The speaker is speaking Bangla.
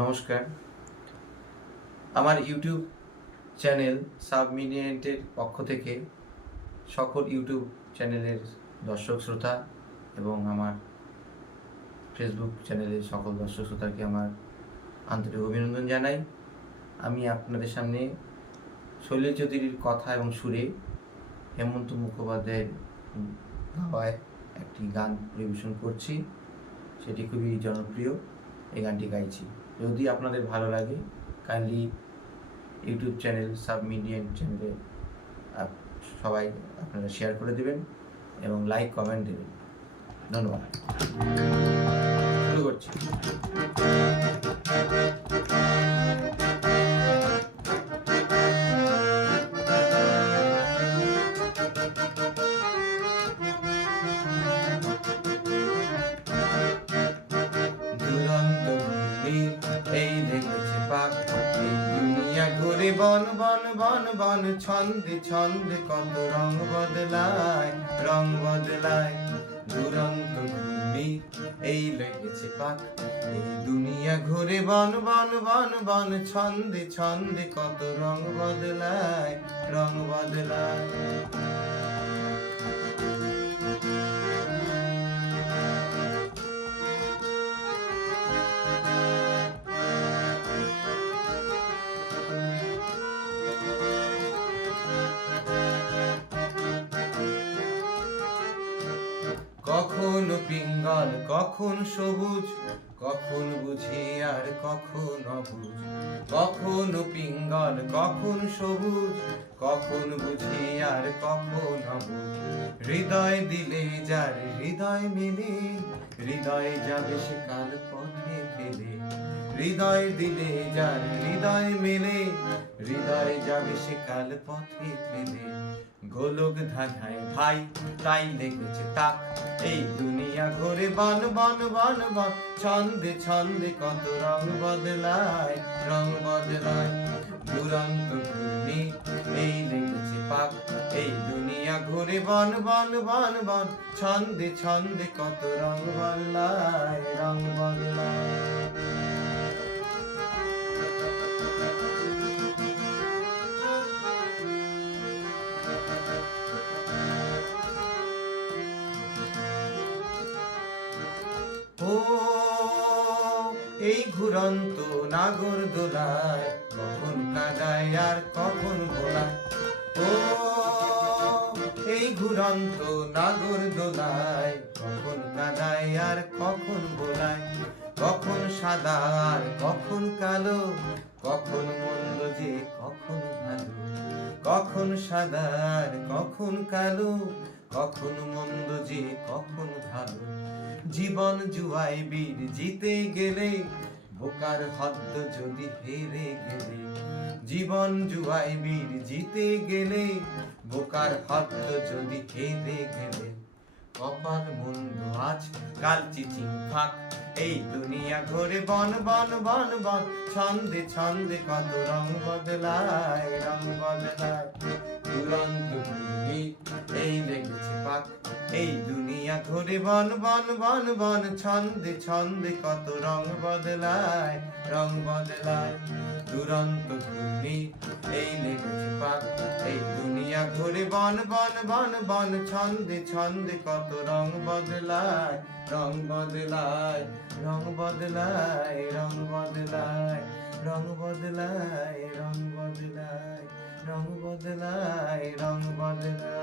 নমস্কার। আমার ইউটিউব চ্যানেল সাবমিডিয়েন্টের পক্ষ থেকে সকল ইউটিউব চ্যানেলের দর্শক শ্রোতা এবং আমার ফেসবুক চ্যানেলের সকল দর্শক শ্রোতাকে আমার আন্তরিক অভিনন্দন জানাই। আমি আপনাদের সামনে শৈলেশ চৌধুরীর কথা এবং সুরে হেমন্ত মুখোপাধ্যায়ের গাওয়ায় একটি গান পরিবেশন করছি। সেটি খুবই জনপ্রিয়। এই গানটি গাইছি। যদি আপনাদের ভালো লাগে কাইন্ডলি ইউটিউব চ্যানেল সাবমিডিয়েন্ট চ্যানেলে সবাই আপনারা শেয়ার করে দেবেন এবং লাইক কমেন্ট দেবেন। ধন্যবাদ। শুরু করছি। দুরন্ত ঘূর্ণির এই লেগেছে পাক, এই দুনিয়া ঘুরে বন বন বন বন, ছন্দে ছন্দে কত রং বদলায়, রং বদলায়। দুরন্ত ঘূর্ণির এই লেগেছে পাক, এই দুনিয়া ঘুরে বন বন বন বন, ছন্দে ছন্দে কত রং বদলায়, রং বদলায়। কখন পিঙ্গল কখন সবুজ, কখন বুঝি আর কখন অবুঝ। কখন পিঙ্গল কখন সবুজ, কখন বুঝি আর কখন অবুঝ। হৃদয় দিলে যার হৃদয় মেলে, হৃদয় যাবে সে কাল পথে ফেলে। হৃদয় দিলে যার হৃদয় মেলে, হৃদয় যাবে সে কাল পথে ফেলে। গোলক ধাঁধায় ভাই তাই লেগেছে তাক, এই দুনিয়া ঘুরে বন বন বন বন, ছন্দে ছন্দে কত রং বদলায়, রং বদলায়। দুরন্ত ঘূর্ণি এই লেগেছে পাক, এই দুনিয়া ঘুরে বন বন বন বন, ছন্দে ছন্দে কত রং বদলায়, রং বদলায়। ও এই ঘুরন্ত নাগর দোলায়, কখন কাদায় আর কখন ভোলায়। ও এই ঘুরন্ত নাগর দোলায়, কখন কাদায় আর কখন ভোলায়। কখন সাদা আর কখন কালো, কখন মন্দ যে কখন ভালো। কখন সাদা আর কখন কালো, কখন মন্দ যে কখন ভালো। জীবন জুয়ায় বীর জিতে গেলে, বোকার হদ্দ যদি হেরে গেলে। জীবন জুয়ায় বীর জিতে গেলে, বোকার হদ্দ যদি হেরে গেলে। কপাল মন্দ আজ কাল চিচিং ফাঁক, এই দুনিয়া ঘুরে বন বন বন বন, ছন্দে ছন্দে কত রং বদলায়, রং বদলায়। দুরন্ত ঘূর্ণি এই লেগেছে পাক, এই দুনিয়া ঘুরে বন বন বন বন, ছন্দে ছন্দে কত রং বদলায়, রং বদলায়। দুরন্ত ঘূর্ণি এই লেগেছে পাক, এই দুনিয়া ঘুরে বন বন বন বন, ছন্দে ছন্দে কত রং বদলায়, রং বদলায়, রং বদলায়, রং বদলায়, রং বদলায়, রং বদলায়, রং বদলায়, রং বদলায়।